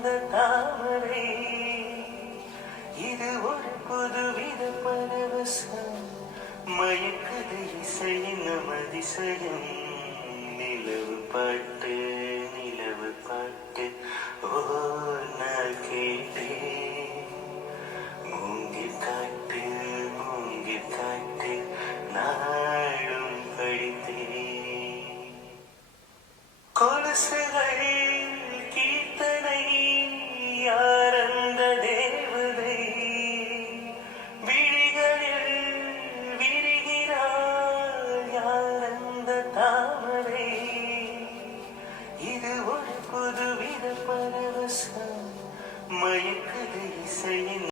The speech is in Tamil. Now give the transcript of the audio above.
இந்த தாமரை. இது ஒரு புதுவித பரவசம். மயக்கது இசையின் அதிசயம் நிலவு பாட்டு நிலவு பாட்டு. ஓ நான் கேட்டேன். மூங்கி காட்டு மூங்கி காட்டு. நாளும் படித்தேன். கொலுசுகள் வந்த தாமரை. இது ஒரு புதுவித பரவசம். மயக்குது இசையின்